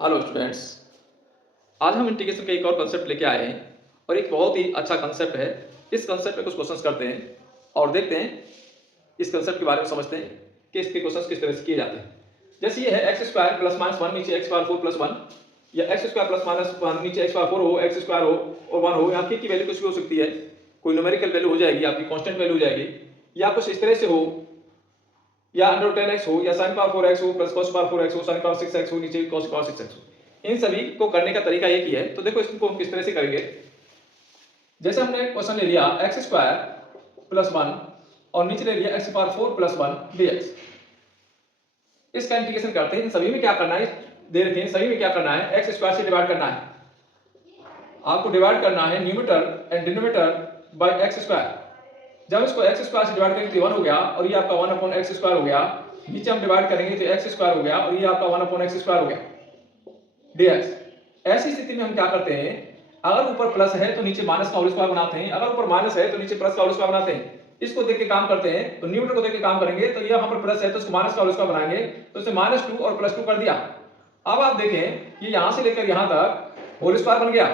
Hello students. आज हम integration का एक और कंसेप्ट लेके आए हैं और एक बहुत ही अच्छा कंसेप्ट है। इस कंसेप्ट में कुछ क्वेश्चंस करते हैं और देखते हैं, इस कंसेप्ट के बारे में समझते हैं कि इसके क्वेश्चंस किस तरह से किए जाते हैं। जैसे ये है x square plus minus one नीचे x power four plus one, या x square plus minus one नीचे एक्स पावर फोर हो, एक्स स्क्वायर हो और वन हो। यहाँ की वैल्यू कुछ भी हो सकती है, कोई न्यूमेरिकल वैल्यू हो जाएगी, आपकी कांस्टेंट वैल्यू हो जाएगी, या कुछ इस तरह से हो, या अंडर 10x हो, या sin पावर 4x हो प्लस cos पावर 4x हो, sin पावर 6x हो, नीचे cos पावर 6x हो। इन सभी को करने का तरीका एक ही है। तो देखो इसको हम किस तरह से करेंगे। जैसे हमने क्वेश्चन ले लिया एक्स स्क्वायर प्लस वन और नीचे ले लिया x power 4 plus one dx। इसका इंटीग्रेशन करते हैं। इन सभी में क्या करना है, दे रखे हैं, सभी में क्या करना है, एक्स स्क्वायर से डिवाइड करना है। आपको डिवाइड करना है numerator and denominator by x square. जब इसको एक्स स्क्वायर से डिवाइड करेंगे तो 1 हो गया और ये आपका 1 अपॉन एक्स स्क्वायर हो गया। नीचे हम डिवाइड करेंगे तो एक्स स्क्वायर हो गया और ये आपका 1 अपॉन एक्स स्क्वायर हो गया dx। ऐसी स्थिति में हम क्या करते हैं, अगर ऊपर प्लस है तो नीचे माइनस का होल स्क्वायर बनाते हैं, अगर ऊपर माइनस है तो नीचे प्लस का होल स्क्वायर बनाते हैं। इसको देख के काम करते हैं। तो न्यूमरेटर को देख के काम करेंगे तो ये यहाँ पर प्लस है तो इसको माइनस का होल स्क्वायर बनाएंगे, तो इसे -2 और +2 कर दिया। अब आप देखें ये यहां से लेकर यहां तक होल स्क्वायर बन गया।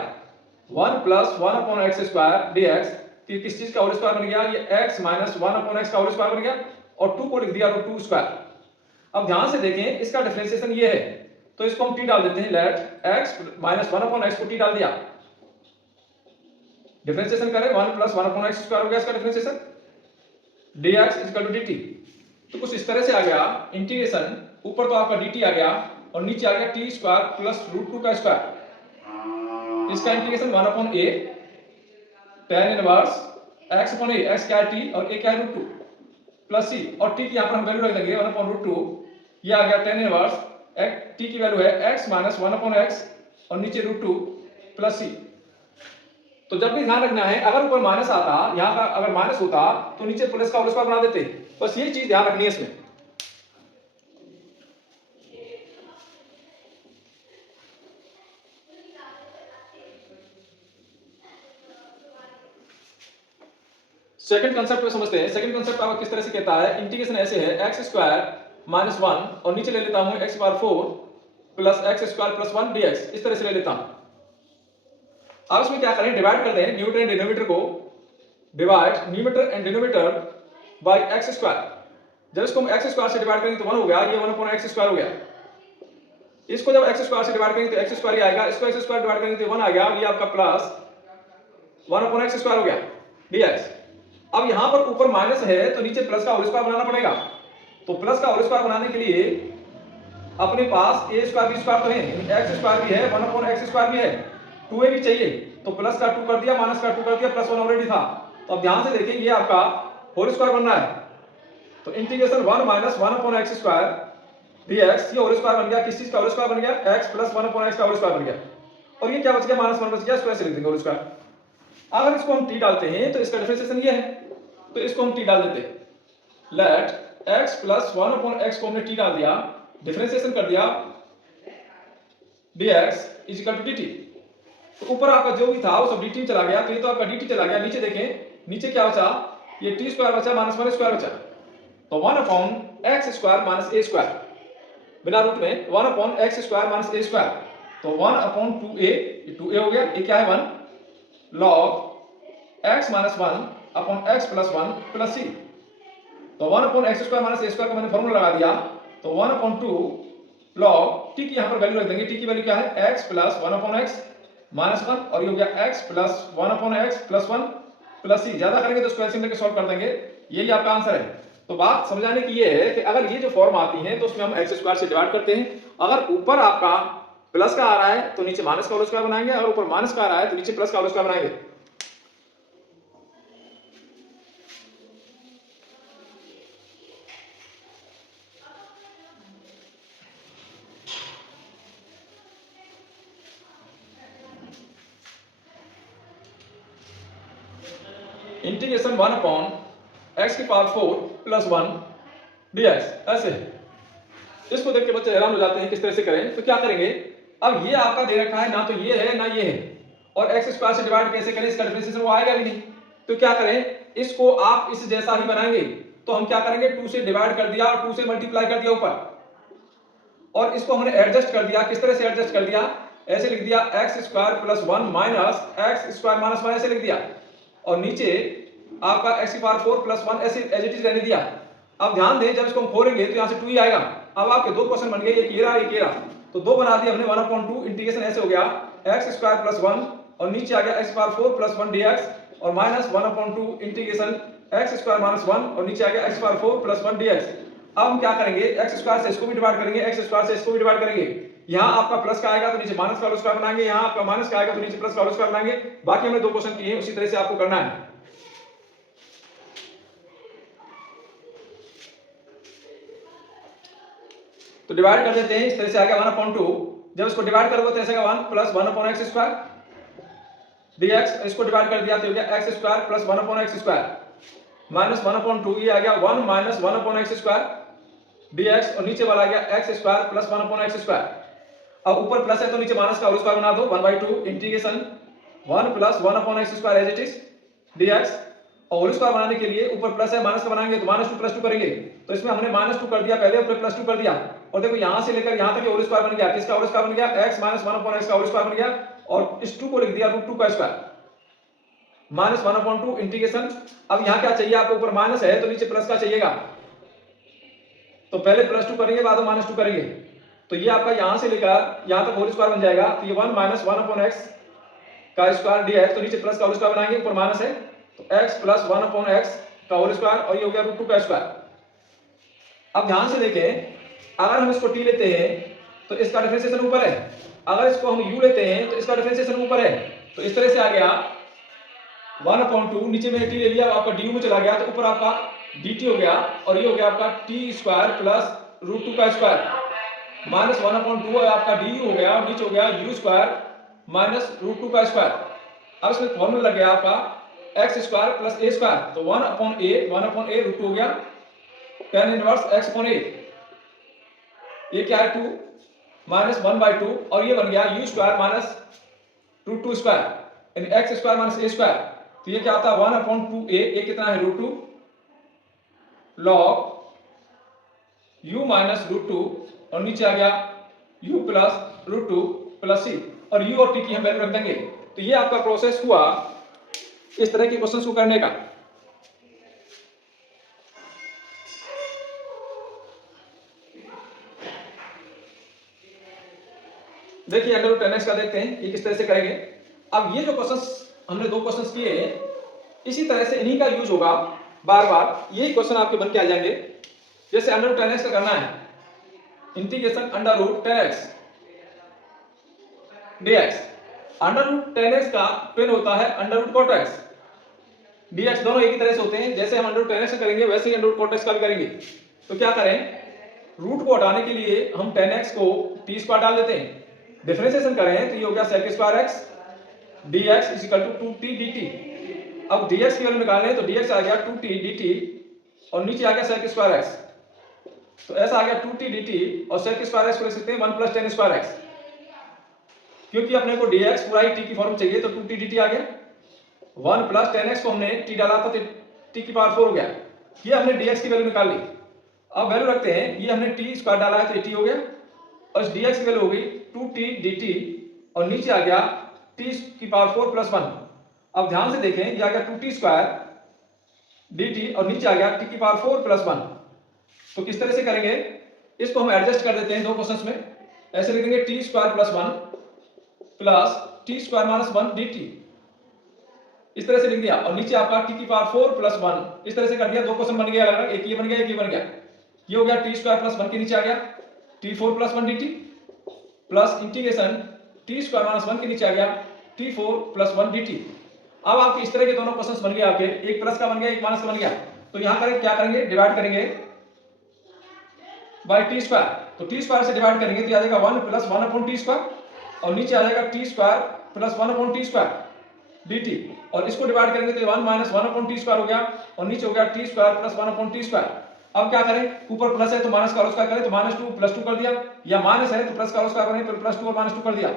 1 plus 1 upon x square dx कि किस चीज का होल स्क्वायर बन गया, ये x माइनस 1 अपॉन x का होल स्क्वायर बन गया और 2 को लिख दिया तो 2 स्क्वायर। अब ध्यान से देखें इसका डिफरेंशिएशन ये है, तो इसको हम t डाल देते हैं। Let x minus 1 upon x को t डाल दिया, डिफरेंशिएशन करें 1 प्लस 1 अपॉन x स्क्वायर हो गया इसका differentiation dx equal to dt। तो कुछ इस तरह से आ गया इंटीग्रेशन। ऊपर तो आपका dt आ गया और नीचे आ गया t स्क्वायर प्लस √2 का स्क्वायर। इसका integration 1 upon a tan inverse x upon a, x क्या है t और a क्या है √2 प्लस c, और t की यहां पर हम वैल्यू रख देंगे 1 अपॉन √2। ये आ गया tan इनवर्स t की वैल्यू है x माइनस 1 अपॉन x और नीचे √2 प्लस c। तो जब भी ध्यान रखना है, अगर ऊपर माइनस आता, यहां का अगर माइनस होता तो नीचे प्लस का होल स्क्वायर बना देते। बस ये चीज ध्यान रखनी है इसमें। सेकंड कंसेप्ट को समझते हैं। सेकंड कंसेप्ट आपका किस तरह से कहता है, इंटीग्रेशन ऐसे है एक्स स्क्वायर माइनस 1 और नीचे ले लेता हूं x power 4 plus x square plus 1 dx। इस तरह से ले लेता हूं। अब इसमें क्या करें, डिवाइड कर दें न्यूमरेटर एंड डिनोमिनेटर को। Divide numerator and denominator by x square. जब इसको हम एक्स स्क्वायर से डिवाइड करेंगे तो 1 हो गया, ये 1 अपॉन एक्स स्क्वायर हो गया। इसको जब एक्स स्क्वायर से डिवाइड करेंगे तो एक्स स्क्वायर ही आएगा, इसको एक्स स्क्वायर डिवाइड करेंगे तो 1 आ गया, ये आपका प्लस 1 अपॉन एक्स स्क्वायर हो गया dx। अब यहां पर ऊपर माइनस है तो नीचे प्लस का होल स्क्वायर बनाना पड़ेगा। तो प्लस का होल स्क्वायर बनाने के लिए अपने पास a स्क्वायर b स्क्वायर तो है, x स्क्वायर भी है, 1 अपॉन x स्क्वायर भी है, 2a भी चाहिए। तो प्लस का 2 कर दिया, माइनस का 2 कर दिया, प्लस 1 ऑलरेडी था। तो अब ध्यान से देखें ये आपका होल स्क्वायर बन रहा है। तो integration 1 minus 1 upon x square dx, ये होल स्क्वायर बन गया। किस चीज का होल स्क्वायर बन गया, x प्लस 1 अपॉन x का होल स्क्वायर बन गया। और ये क्या बच गया, माइनस 1 बच गया, स्क्वायर से लिख देंगे होल स्क्वायर। अगर इसको हम t डालते हैं तो इसका डिफरेंशिएशन ये है, तो इसको हम t डाल देते हैं। Let x plus 1 upon x को हमने t डाल दिया, डिफरेंशिएशन कर दिया dx is equal to dt। तो ऊपर आपका जो भी था वो सब dt चला गया, तो ये तो आपका dt चला गया। नीचे देखें, नीचे क्या बचा, ये t स्क्वायर बचा माइनस 1 स्क्वायर बचा। तो 1 upon x square minus a square, बिना रूट में 1 upon x square minus a square. तो 1 अपॉन 2a, ये 2a हो गया, ये क्या है 1 log x minus 1 upon x plus 1 plus c। तो 1 upon x square minus a square का मैंने फॉर्मूला लगा दिया। तो 1 अपॉन 2 log t की यहां पर वैल्यू रख देंगे। t की वैल्यू क्या है, x plus 1 upon x minus 1 और ये हो गया x plus 1 upon x plus 1 plus c। ज्यादा करेंगे तो स्क्वायर सिंबल के सॉल्व कर देंगे, यही आपका आंसर है। तो बात समझाने की ये है कि अगर ये जो फॉर्म आती है तो उसमें हम x स्क्वायर से डिवाइड करते हैं। अगर ऊपर आपका प्लस का आ रहा है तो नीचे माइनस का होल स्क्वायर बनाएंगे, अगर ऊपर माइनस का आ रहा है तो नीचे प्लस का होल स्क्वायर बनाएंगे। इंटीग्रेशन 1 अपॉन x की पावर 4 प्लस 1 dx ऐसे है। इसको देख के बच्चे हैरान हो जाते हैं किस तरह से करें। तो क्या करेंगे, अब ये आपका दे रखा है, ना तो ये है ना ये है, और x स्क्वायर से डिवाइड कैसे करें, इसका डिफरेंशिएशन वो आएगा भी नहीं। तो क्या करें, इसको आप इस जैसा ही बनाएंगे। तो हम क्या करेंगे, 2 से डिवाइड कर दिया और 2 से मल्टीप्लाई कर दिया ऊपर, और इसको हमने एडजस्ट कर दिया। किस तरह से एडजस्ट कर दिया? ऐसे लिख दिया x square plus 1 minus x square minus 1 ऐसे लिख दिया, और नीचे आपका एक्स की पावर 4 प्लस 1 ऐसे एज इट इज रहने दिया। अब ध्यान दें, जब इसको हम खोलेंगे तो यहाँ से 2 ही आएगा। अब आपके दो क्वेश्चन बन गए, एक ये रहा एक ये रहा, तो दो बना दिया हमने। 1/2 इंटीग्रेशन ऐसे हो गया एक्स स्क्वायर प्लस 1 और नीचे आ गया एक्स पावर 4 प्लस 1 dx और minus 1/2 integration x square minus 1 और नीचे आ गया एक्स पावर 4 प्लस 1 dx। अब हम क्या करेंगे, एक्स स्क्वायर से इसको भी डिवाइड करेंगे, एक्स स्क्वायर से इसको भी डिवाइड करेंगे। यहाँ आपका प्लस का आएगा तो नीचे माइनस का होल स्क्वायर बनाएंगे, यहाँ आपका माइनस का आएगा तो नीचे प्लस का होल स्क्वायर बनाएंगे। बाकी हमने दो क्वेश्चन किए, उसी तरह से आपको करना है। तो डिवाइड कर देते हैं, इस तरह से आ गया 1/2। जब इसको डिवाइड करोगे तो ऐसे का 1 प्लस 1/x स्क्वायर dx, इसको डिवाइड कर दिया तो हो गया x square plus 1/x square minus 1/2, ये आ गया 1 माइनस 1/x स्क्वायर dx और नीचे वाला आ गया x square plus 1/x square. अब ऊपर प्लस है तो नीचे माइनस का होल स्क्वायर बना दो, 1/2 integration 1 plus 1/x square as it is dx। और होल स्क्वायर बनाने के लिए ऊपर प्लस है, माइनस का बनाएंगे तो -2 प्लस 2 करेंगे, तो इसमें हमने -2 कर दिया पहले, ऊपर +2 कर दिया। और देखो यहां से लेकर यहां तक ये होल स्क्वायर बन गया। किसका होल स्क्वायर बन गया? x माइनस 1/x का होल स्क्वायर बन गया, और इस 2 को लिख दिया √2 का स्क्वायर माइनस 1/2 इंटीग्रेशन। अब यहां क्या चाहिए आपको? ऊपर माइनस है तो नीचे प्लस का चाहिएगा, तो पहले +2 करेंगे बाद में -2 करेंगे। तो ये आपका यहां से लेकर यहां तक होल स्क्वायर बन जाएगा, तो ये 1 माइनस 1/x का स्क्वायर dx, तो नीचे प्लस का होल स्क्वायर बनाएंगे, ऊपर माइनस है तो x प्लस 1/x का होल स्क्वायर, और ये हो गया √2 का स्क्वायर। अब ध्यान से देखें, अगर हम इसको t लेते हैं तो इसका डिफरेंशिएशन ऊपर है, अगर इसको हम u लेते हैं तो इसका डिफरेंशिएशन ऊपर है। तो इस तरह से आ गया 1/2, नीचे में t ले लिया, आपका du में चला गया, तो ऊपर आपका dt हो गया, और ये हो गया आपका t स्क्वायर प्लस √2 का स्क्वायर माइनस 1/2 है आपका du हो गया, और नीचे हो गया u स्क्वायर माइनस √2 का स्क्वायर। अब इसमें फॉर्मूला लग गया आपका x square plus a square, तो 1/a √2 हो गया tan इनवर्स x/a। ये क्या है 2 माइनस 1/2, और ये बन गया u स्क्वायर माइनस √2 स्क्वायर यानी x square minus a square. तो ये क्या आता है 1/2a, ये कितना है √2 log u माइनस √2, और नीचे आ गया u प्लस √2 प्लस c, और u और t की हम वैल्यू रख देंगे। तो ये आपका प्रोसेस हुआ इस तरह के क्वेश्चंस को करने का। देखिए अंडर रूट 10x का देखते हैं ये किस तरह से करेंगे। अब ये जो क्वेश्चंस हमने दो क्वेश्चंस किए हैं, इसी तरह से इन्हीं का यूज होगा बार बार, यही क्वेश्चन आपके बन के आ जाएंगे। जैसे अंडर रूट 10x का करना है, integration under root 10x dx। Under root 10x का पेन होता है under root cot x dx, दोनों एक ही तरह से होते हैं। जैसे हम अंडर रूट 10x करेंगे वैसे ही अंडर रूट cot x का भी करेंगे। तो क्या करें, रूट को हटाने के लिए हम 10x को t स्क्वायर डाल देते हैं, डिफरेंशिएशन करें तो ये हो गया sec square x dx is equal to 2t dt। अब dx की वैल्यू निकालने तो dx आ गया 2t dt, और नीचे आ गया sec स्क्वायर x, तो ऐसा आ गया 2t dt, और sec स्क्वायर x को लिख सकते हैं 1 प्लस tan स्क्वायर x, क्योंकि अपने को dx पूरा ही t की फॉर्म चाहिए, तो 2t dt आ गया। 1 प्लस tan x को हमने t डाला था तो t की पावर 4 हो गया, ये हमने dx की वैल्यू निकाल ली। अब वैल्यू रखते हैं, ये हमने t स्क्वायर डाला है तो t हो गया, और इस dx की वैल्यू हो गई 2t dt, और नीचे आ गया t की पावर 4 प्लस 1। अब ध्यान से देखें, ये आ गया 2t स्क्वायर dt, और नीचे आ गया t की पावर 4 प्लस 1। तो किस तरह से करेंगे, इसको हम एडजस्ट कर देते हैं दो क्वेश्चंस में, ऐसे लिख देंगे t square plus 1 plus t square minus 1 dt, इस तरह से लिख दिया, और नीचे आपका t की पावर 4 प्लस 1, इस तरह से कर दिया। दो क्वेश्चन बन गया अलग अलग, एक ये बन गया एक ये बन गया। ये हो गया t स्क्वायर प्लस 1 के नीचे आ गया t4 plus 1 dt, plus integration t square minus 1 के नीचे आ गया t4 प्लस 1 dt। अब आपके इस तरह के दोनों क्वेश्चंस बन गए आपके, एक प्लस का बन गया एक माइनस का बन गया। तो यहां करें क्या करेंगे, डिवाइड करेंगे बाय t स्क्वायर, तो t स्क्वायर से डिवाइड करेंगे तो आ जाएगा 1 प्लस 1 अपॉन t स्क्वायर, और नीचे आ जाएगा t square plus 1 upon t square dt, और इसको डिवाइड करेंगे तो 1 माइनस 1 अपॉन t स्क्वायर हो गया, और नीचे हो गया t square plus 1 upon t square. अब क्या करें, ऊपर प्लस है तो माइनस का होल स्क्वायर करें तो -2 प्लस 2 कर दिया, या माइनस है तो प्लस का होल स्क्वायर करें तो +2 और -2 कर दिया।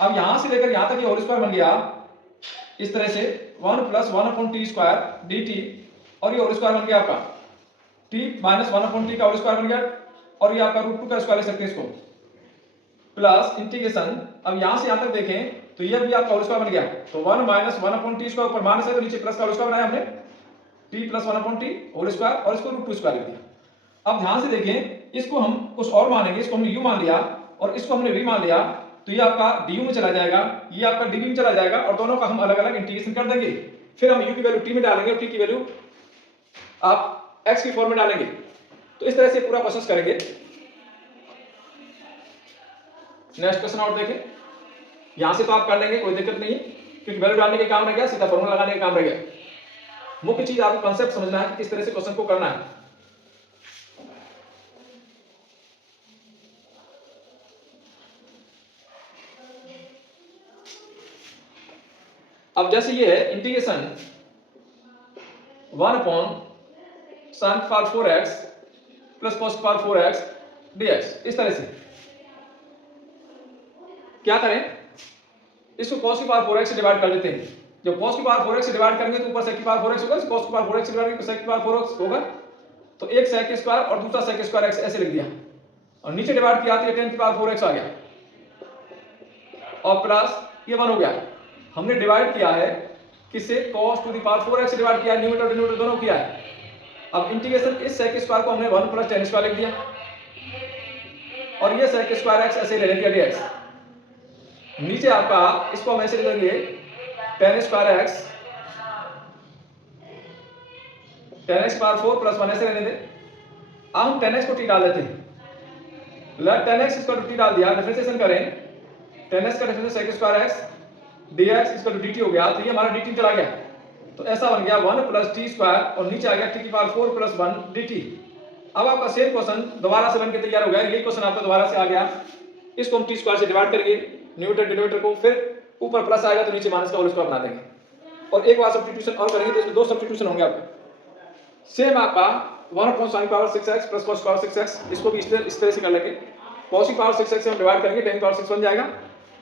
अब यहां से लेकर यहां तक ये होल स्क्वायर बन गया इस तरह से 1 plus 1 upon t square dt, और ये होल स्क्वायर बन गया आपका t माइनस 1 अपॉन t का होल स्क्वायर बन गया और ये आपका रूट 2 का स्क्वायर ले सकते हैं इसको, प्लस इंटीग्रेशन, अब यहां से यहां तक देखें तो ये भी आपका होल स्क्वायर बन गया, तो 1 माइनस 1/t स्क्वायर, ऊपर माइनस है तो नीचे प्लस का होल स्क्वायर बनाया हमने, t plus 1/t whole square, और इसको रूट 2 स्क्वायर लिख दिया। अब ध्यान से देखें, इसको हम कुछ और मानेंगे, इसको हमने u मान लिया और इसको हमने v मान लिया, तो ये आपका du में चला जाएगा, ये आपका dv में चला जाएगा, और दोनों का हम अलग अलग इंटीग्रेशन कर देंगे। फिर हम u की वैल्यू t में डालेंगे और t की वैल्यू आप x की फॉर्म में डालेंगे। तो इस तरह से पूरा प्रोसेस करेंगे। नेक्स्ट क्वेश्चन और देखें, यहां से तो आप कर लेंगे, कोई दिक्कत नहीं है, क्योंकि वैल्यू डालने के काम रह गया, सीधा फॉर्मूला लगाने का काम रह गया। मुख्य चीज आपको कांसेप्ट समझना है कि किस तरह से क्वेश्चन को करना है। अब जैसे ये है integration 1/sin4x plus cos4x dx, इस तरह से क्या करें, इसको cos4x से डिवाइड कर देते हैं। जब cos4x से डिवाइड करेंगे तो ऊपर sec4x होगा, cos4x से डिवाइड करेंगे तो sec4x होगा, तो एक sec स्क्वायर और दूसरा sec स्क्वायर x ऐसे लिख दिया, और नीचे डिवाइड किया तो ये tan4x आ गया, और प्लस ये 1 हो गया। हमने डिवाइड किया है किससे, cos4x से डिवाइड किया, न्यूमरेटर डिनोमिनेटर दोनों किया है। अब इंटीग्रेशन इस sec स्क्वायर को हमने 1 प्लस tan स्क्वायर लिख दिया, और ये sec स्क्वायर x ऐसे ले लिया dx। नीचे आपका इसको हम ऐसे लिखेंगे tan square x, tan x power 4 plus 1 ऐसे रहने दे। अब हम tan x को t डाल देते हैं, tan x इसको t डाल दिया, डिफरेंशिएशन करें, tan x का differential sec square x dx इसका dt हो गया, तो ये हमारा dt चला गया, तो ऐसा बन गया 1 प्लस t स्क्वायर, और नीचे आ गया t की पावर 4 प्लस 1 dt। अब आपका सेम क्वेश्चन दोबारा से बनके तैयार हो गया, ये क्वेश्चन आपका दोबारा से आ गया, इसको हम t स्क्वायर से डिवाइड करेंगे न्यूमरेटर डिनोमिनेटर को, फिर ऊपर प्लस आएगा तो नीचे माइनस का होल स्क्वायर बना देंगे, और एक बार सब्स्टिट्यूशन और करेंगे तो इसमें दो सब्स्टिट्यूशन होंगे आपके। सेम आपका 1/sin6x प्लस cos6x, इसको भी इस तरह से कर लेंगे, cos की पावर 6x से हम डिवाइड करेंगे, tan की पावर 6 बन जाएगा,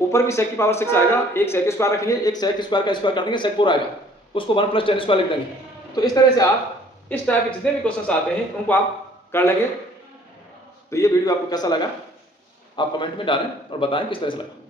ऊपर भी sec की पावर 6 आएगा, एक sec स्क्वायर रखेंगे, एक sec स्क्वायर का स्क्वायर कर देंगे, sec 4 आएगा, उसको 1 प्लस tan स्क्वायर लिख देंगे। तो इस तरह से आप इस टाइप के जितने भी क्वेश्चंस आते हैं उनको आप कर लेंगे। तो ये वीडियो आपको कैसा लगा आप कमेंट में डालें और बताएं किस तरह से लगा।